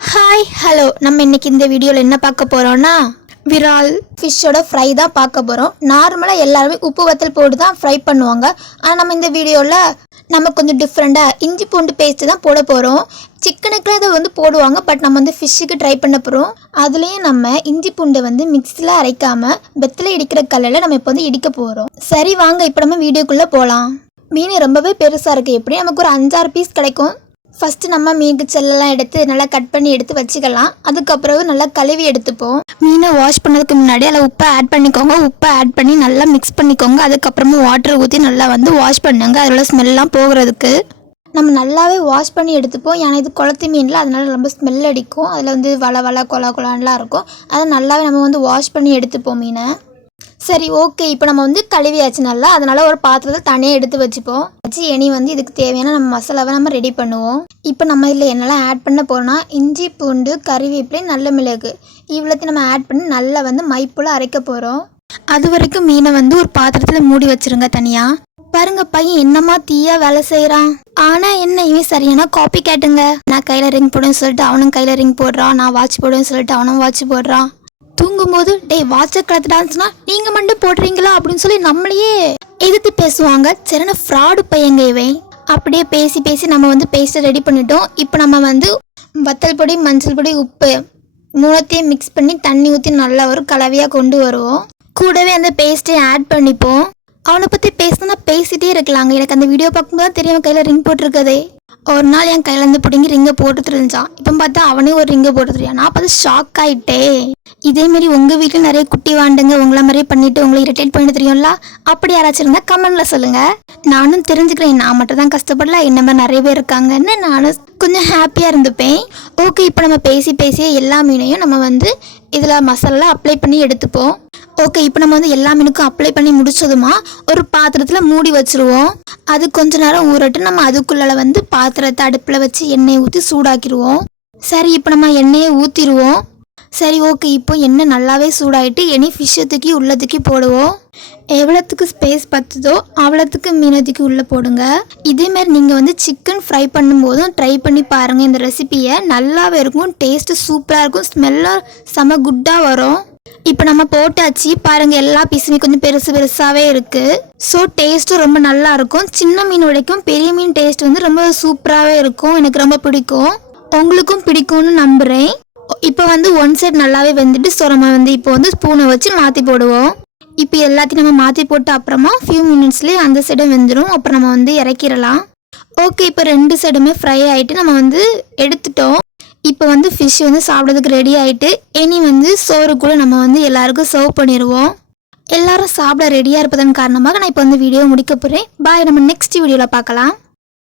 Hi hello நம்ம இன்னைக்கு இந்த வீடியோவில் என்ன பார்க்க போகிறோம்னா விரால் ஃபிஷ்ஷோட ஃப்ரை தான் பார்க்க போகிறோம் நார்மலாக எல்லாருமே உப்பு வத்தல் போட்டு தான் ஃப்ரை பண்ணுவாங்க. ஆனால் நம்ம இந்த வீடியோவில் நம்ம கொஞ்சம் டிஃப்ரெண்ட்டாக இஞ்சி பூண்டு பேஸ்ட்டு தான் போட போகிறோம் சிக்கனுக்கு அதை வந்து போடுவாங்க பட் நம்ம வந்து ஃபிஷ்ஷுக்கு ட்ரை பண்ண போகிறோம் அதுலேயும் நம்ம இஞ்சி பூண்டை வந்து மிக்ஸியில் அரைக்காமல் வெத்தில் இடிக்கிற கல்லில் நம்ம இப்போ வந்து இடிக்க போகிறோம் சரி வாங்க இப்போ நம்ம வீடியோக்குள்ளே போகலாம் மீன் ரொம்பவே பெருசாக இருக்குது எப்படி நமக்கு ஒரு அஞ்சாறு பீஸ் கிடைக்கும். ஃபஸ்ட்டு நம்ம மீனுக்கு செல்லெல்லாம் எடுத்து நல்லா கட் பண்ணி எடுத்து வச்சுக்கலாம். அதுக்கப்புறம் நல்லா கழுவி எடுத்துப்போம். மீனை வாஷ் பண்ணதுக்கு முன்னாடி அதில் உப்பை ஆட் பண்ணிக்கோங்க. உப்பை ஆட் பண்ணி நல்லா மிக்ஸ் பண்ணிக்கோங்க. அதுக்கப்புறமா வாட்டர் ஊற்றி நல்லா வந்து வாஷ் பண்ணுங்க. அதில் உள்ள ஸ்மெல்லாம் போகிறதுக்கு. நம்ம நல்லாவே வாஷ் பண்ணி எடுத்துப்போம். ஏன்னா இது குளத்து மீனில் அதனால ரொம்ப ஸ்மெல் அடிக்கும். அதில் வந்து வள வள கொல கொலான்லாம் இருக்கும். அதை நல்லாவே நம்ம வந்து வாஷ் பண்ணி எடுத்துப்போம் மீனை. சரி ஓகே இப்போ நம்ம வந்து கழுவியாச்சு நல்லா. அதனால ஒரு பாத்திரத்தை தனியாக எடுத்து வச்சுப்போம். வச்சு இனி வந்து இதுக்கு தேவையான நம்ம மசாலாவை நம்ம ரெடி பண்ணுவோம். இப்போ நம்ம இதில் என்னெல்லாம் ஆட் பண்ண போகிறோம்னா இஞ்சி பூண்டு கறிவேப்பிலை நல்ல மிளகு. இவ்வளோத்தையும் நம்ம ஆட் பண்ணி நல்லா வந்து மைப்புள்ள அரைக்க போகிறோம் அது வரைக்கும் மீனை வந்து ஒரு பாத்திரத்தில் மூடி வச்சிருங்க தனியாக பாருங்க பையன் என்னமா தீயா வேலை செய்கிறான் ஆனா என்ன இவன் சரியான காப்பி கேட்டுங்க நான் கையில ரிங் போடுன்னு சொல்லிட்டு அவனும் கையில ரிங் போடுறான். நான் வாட்ச் போடுன்னு சொல்லிட்டு அவனும் வாட்ச் போடுறான். தூங்கும்போது டேய் கலத்து டான்ஸ்னா நீங்க மட்டும் போடுறீங்களா? அப்படின்னு சொல்லி நம்மளையே எதிர்த்து பேசுவாங்க. சரியான ஃப்ராடு பையங்க இவன். அப்படியே பேசி பேசி நம்ம வந்து பேஸ்ட்டை ரெடி பண்ணிட்டோம். இப்போ நம்ம வந்து வத்தல் பொடி மஞ்சள் பொடி உப்பு மூணத்தையும் மிக்ஸ் பண்ணி தண்ணி ஊற்றி நல்லா ஒரு கலவையாக கொண்டு வருவோம். கூடவே அந்த பேஸ்ட்டையும் ஆட் பண்ணிப்போம். அவனை பற்றி பேசினா பேசிகிட்டே இருக்கலாங்க. எனக்கு அந்த வீடியோ பார்க்கும்போது தெரியாமல் தெரியும் கையில் ரிங் போட்டிருக்கதே. ஒரு நாள் என் கையில் இருந்து பிடிங்கி ரிங்கை போட்டு இருந்துச்சான் இப்போ பார்த்தா அவனே ஒரு ரிங்கை போட்டு நான் பார்த்து ஷாக் ஆகிட்டே இதேமாரி உங்கள் வீட்டில் நிறைய குட்டி வாண்டுங்க உங்களை மாதிரியே பண்ணிவிட்டு உங்களை இரிட்டேட் பண்ணி தெரியும்ல அப்படி யாராச்சும் இருந்தால் கமெண்டில் சொல்லுங்கள் நானும் தெரிஞ்சுக்கிறேன் நான் மட்டும் தான் கஷ்டப்படல என்ன மாதிரி நிறைய பேர் இருக்காங்கன்னு நானும் கொஞ்சம் ஹாப்பியாக இருந்துப்பேன். ஓகே இப்போ நம்ம பேசி பேசிய எல்லா மீனையும் நம்ம வந்து இதில் மசாலா அப்ளை பண்ணி எடுத்துப்போம். ஓகே இப்போ நம்ம வந்து எல்லா மீனுக்கும் அப்ளை பண்ணி முடிச்சதுமா ஒரு பாத்திரத்தில் மூடி வச்சுருவோம். அது கொஞ்ச நேரம் ஊறட்டு நம்ம அதுக்குள்ளே வந்து பாத்திரத்தை அடுப்பில் வச்சு எண்ணெயை ஊற்றி சூடாக்கிடுவோம். சரி இப்போ நம்ம எண்ணெயை ஊற்றிடுவோம் சரி ஓகே இப்போ எண்ணெய் நல்லாவே சூடாயிட்டு இனி ஃபிஷ்ஷை தூக்கி தூக்கி போடுவோம். எவ்வளோத்துக்கு ஸ்பேஸ் பத்துதோ அவ்வளோத்துக்கு மீனை தூக்கி உள்ளே போடுங்க. இதேமாரி நீங்கள் வந்து சிக்கன் ஃப்ரை பண்ணும்போதும் ட்ரை பண்ணி பாருங்கள் இந்த ரெசிபியை நல்லாவே இருக்கும் டேஸ்ட்டு சூப்பராக இருக்கும் ஸ்மெல்லாக செம குட்டாக வரும். இப்போ நம்ம போட்டாச்சு பாருங்க எல்லா பீஸுமே கொஞ்சம் பெருசு பெருசாகவே இருக்குது ஸோ டேஸ்ட்டும் ரொம்ப நல்லா இருக்கும். சின்ன மீன் வரைக்கும் பெரிய மீன் டேஸ்ட் வந்து ரொம்ப சூப்பராகவே இருக்கும். எனக்கு ரொம்ப பிடிக்கும். உங்களுக்கும் பிடிக்கும்னு நம்புகிறேன் இப்போ வந்து ஒன் சைட் நல்லாவே வெந்துட்டு ஸோ நம்ம வந்து இப்போ வந்து ஸ்பூனை வச்சு மாற்றி போடுவோம். இப்போ எல்லாத்தையும் நம்ம மாற்றி போட்டு அப்புறமா ஃபியூ மினிட்ஸ்லேயே அந்த சைடும் வெந்துடும் அப்புறம் நம்ம வந்து இறக்கிடலாம். ஓகே இப்போ ரெண்டு சைடுமே ஃப்ரை ஆகிட்டு நம்ம வந்து எடுத்துட்டோம். இப்போ வந்து ஃபிஷ் வந்து சாப்பிட்றதுக்கு ரெடி ஆகிட்டு இனி வந்து சோறு கூட நம்ம வந்து எல்லாருக்கும் சர்வ் பண்ணிடுவோம். எல்லாரும் சாப்பிட ரெடியாக இருப்பதன் காரணமாக நான் இப்போ வந்து வீடியோ முடிக்க போகிறேன் பாய் நம்ம நெக்ஸ்ட் வீடியோவில் பார்க்கலாம்.